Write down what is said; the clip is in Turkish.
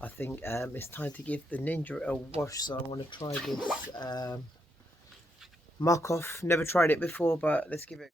I think it's time to give the Ninja a wash, so I'm going to try this Muc-off. Never tried it before, but let's give it.